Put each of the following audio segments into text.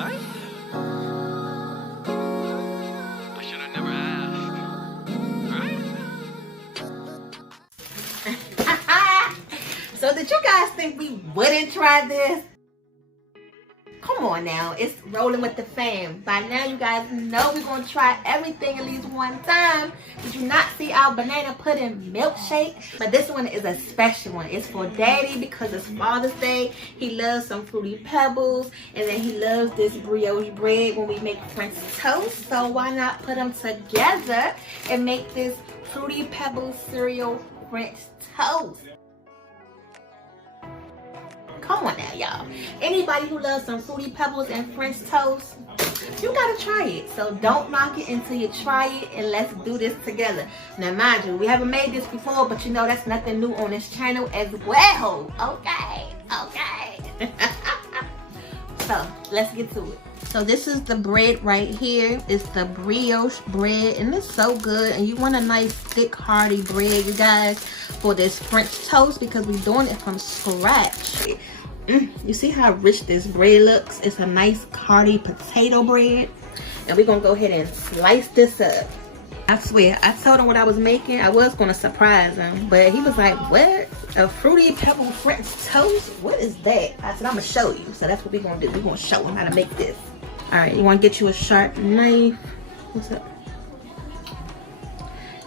I should have never asked. Right? So did you guys think we wouldn't try this? Come on now, it's rolling with the fam. By now you guys know we're gonna try everything at least one time. Did you not see our banana pudding milkshake? But this one is a special one. It's for daddy because it's Father's Day. He loves some Fruity Pebbles, and then he loves this brioche bread when we make French toast. So why not put them together and make this Fruity Pebbles cereal French toast? Come on now, y'all. Anybody who loves some Fruity Pebbles and French toast, you gotta try it. So don't knock it until you try it, and let's do this together. Now, mind you, we haven't made this before, but you know that's nothing new on this channel as well. Okay. So let's get to it. So this is the bread right here. It's the brioche bread, and it's so good. And you want a nice thick hearty bread, you guys, for this French toast because we're doing it from scratch. You see how rich this bread looks? It's a nice hearty potato bread, and we're gonna go ahead and slice this up. I swear, I told him what I was making. I was gonna surprise him, but he was like, what? A Fruity Pebble French toast? What is that? I said, I'm gonna show you. So that's what we're gonna do. We're gonna show him how to make this. All right, you wanna get you a sharp knife. What's up?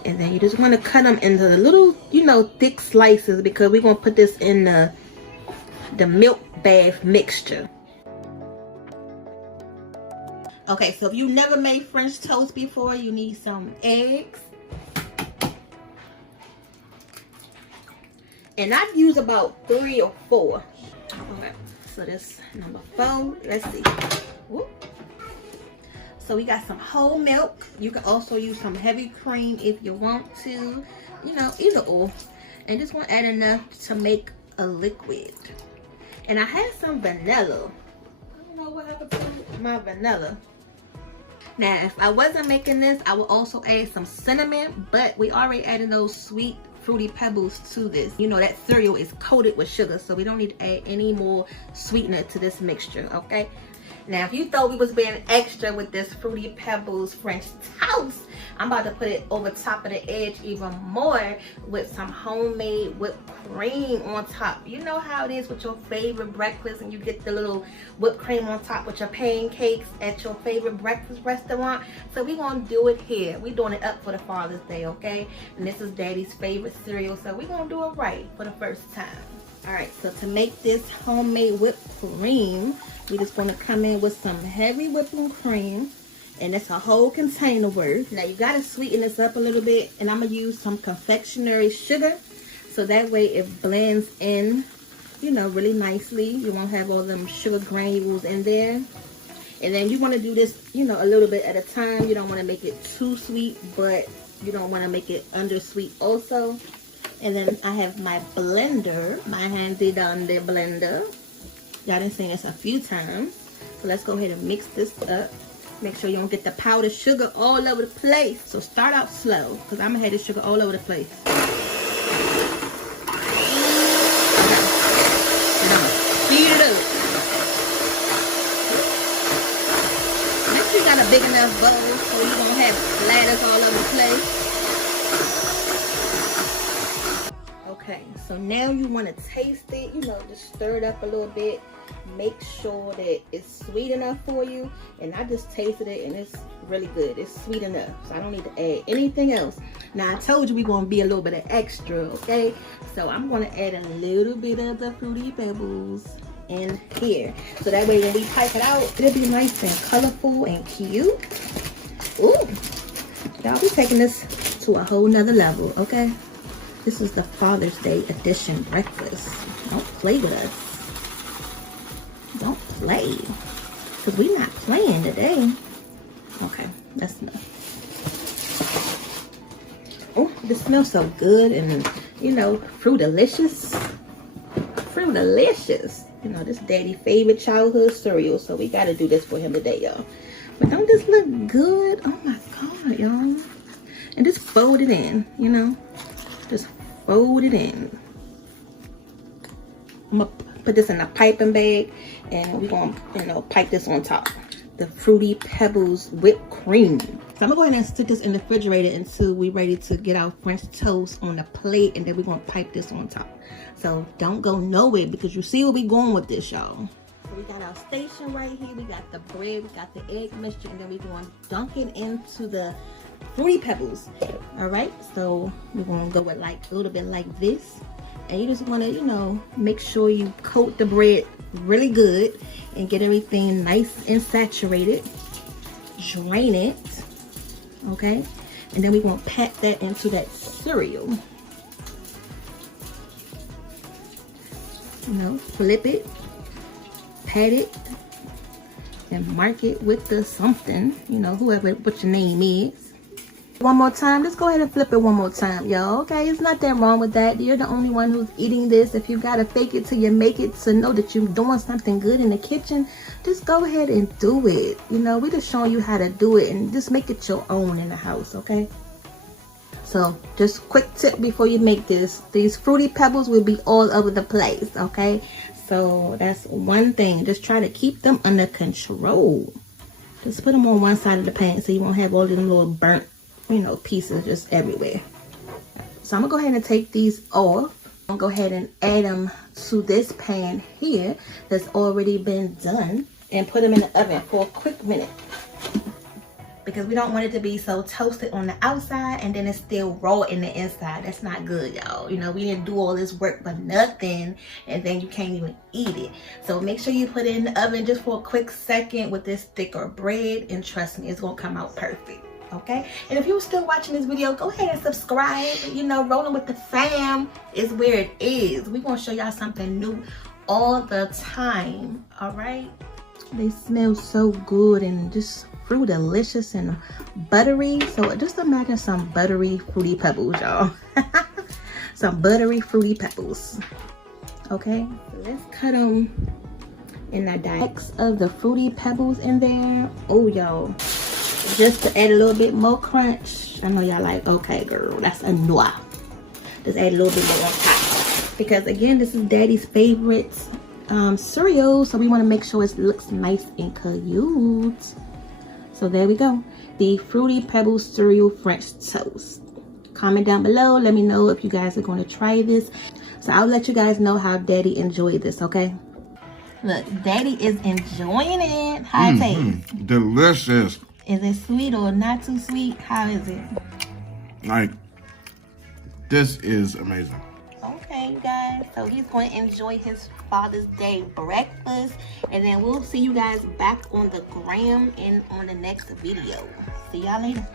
And then you just wanna cut them into the little, you know, thick slices because we're gonna put this in the milk bath mixture. Okay, so if you never made French toast before, you need some eggs. And I've used about 3 or 4. Okay, so this number 4. Let's see. Whoop. So we got some whole milk. You can also use some heavy cream if you want to. You know, either or. And just want to add enough to make a liquid. And I had some vanilla. I don't know what happened to my vanilla. Now, if I wasn't making this, I would also add some cinnamon, but we already added those sweet Fruity Pebbles to this. You know, that cereal is coated with sugar, so we don't need to add any more sweetener to this mixture, okay? Now, if you thought we was being extra with this Fruity Pebbles French toast, I'm about to put it over top of the edge even more with some homemade whipped cream on top. You know how it is with your favorite breakfast, and you get the little whipped cream on top with your pancakes at your favorite breakfast restaurant. So we're gonna do it here. We're doing it up for the Father's Day, okay? And this is Daddy's favorite cereal, so we're gonna do it right for the first time. All right, so to make this homemade whipped cream, we're just gonna come in with some heavy whipping cream, and it's a whole container worth. Now you gotta sweeten this up a little bit, and I'm gonna use some confectionery sugar, so that way it blends in, you know, really nicely. You won't have all them sugar granules in there. And then you wanna do this, you know, a little bit at a time. You don't wanna make it too sweet, but you don't wanna make it undersweet also. And then I have my blender, my handy dandy blender. Y'all done seen this a few times. So let's go ahead and mix this up. Make sure you don't get the powdered sugar all over the place. So start out slow, because I'm gonna have this sugar all over the place. Okay. Now, speed it up. Make sure you got a big enough bowl so you don't have splatters all over the place. Okay, so now you want to taste it, you know, just stir it up a little bit. Make sure that it's sweet enough for you. And I just tasted it, and it's really good. It's sweet enough, so I don't need to add anything else. Now, I told you we're going to be a little bit of extra, okay? So I'm going to add a little bit of the Fruity Pebbles in here. So that way when we pipe it out, it'll be nice and colorful and cute. Ooh, y'all, we taking this to a whole nother level, okay? This is the Father's Day edition breakfast. Don't play with us. Don't play. Because we're not playing today. Okay, that's enough. Oh, this smells so good. And, you know, Fruitalicious. Fruitalicious. You know, this daddy favorite childhood cereal. So we got to do this for him today, y'all. But don't this look good? Oh, my God, y'all. And just fold it in, you know. Just fold it in. I'm gonna put this in a piping bag, and we're gonna, you know, pipe this on top. the Fruity Pebbles whipped cream. So I'm gonna go ahead and stick this in the refrigerator until we're ready to get our French toast on the plate, and then we're gonna pipe this on top. So don't go nowhere, because you see where we going with this, y'all. So we got our station right here. We got the bread, we got the egg mixture, and then we're gonna dunk it into the Fruity Pebbles. All right, so we're gonna go with like a little bit like this, and you just want to, you know, make sure you coat the bread really good and get everything nice and saturated. Drain it, okay, and then we're gonna pat that into that cereal. You know, flip it, pat it, and mark it with the something, you know, whoever, what your name is. One more time, just go ahead and flip it one more time, y'all. Okay, it's not that wrong with that. You're the only one who's eating this. If you gotta fake it till you make it to know that you're doing something good in the kitchen, just go ahead and do it. You know, we're just showing you how to do it, and just make it your own in the house, okay? So just quick tip before you make this, these Fruity Pebbles will be all over the place, okay? So that's one thing. Just try to keep them under control. Just put them on one side of the pan so you won't have all of them little burnt, you know, pieces just everywhere. So I'm gonna go ahead and take these off. I'm gonna go ahead and add them to this pan here that's already been done, and put them in the oven for a quick minute, because we don't want it to be so toasted on the outside and then it's still raw in the inside. That's not good, y'all. You know, we didn't do all this work for nothing, and then you can't even eat it. So make sure you put it in the oven just for a quick second with this thicker bread, and trust me, it's gonna come out perfect. Okay, and if you're still watching this video, go ahead and subscribe. You know, rolling with the fam is where it is. We're gonna show y'all something new all the time. All right, they smell so good and just fruit delicious and buttery. So just imagine some buttery Fruity Pebbles, y'all. Some buttery Fruity Pebbles. Okay, let's cut them in the dice of the Fruity Pebbles in there. Oh, y'all, just to add a little bit more crunch. I know y'all like, okay girl, that's enough. Just add a little bit more on top, because again, this is daddy's favorite cereal, so we want to make sure it looks nice and cute. So there we go, the Fruity Pebbles cereal French toast. Comment down below, let me know if you guys are going to try this. So I'll let you guys know how daddy enjoyed this, okay? Look, daddy is enjoying it. How it taste? Delicious. Is it sweet or not too sweet? How is it? Like, this is amazing. Okay, you guys. So he's going to enjoy his Father's Day breakfast. And then we'll see you guys back on the gram and on the next video. See y'all later.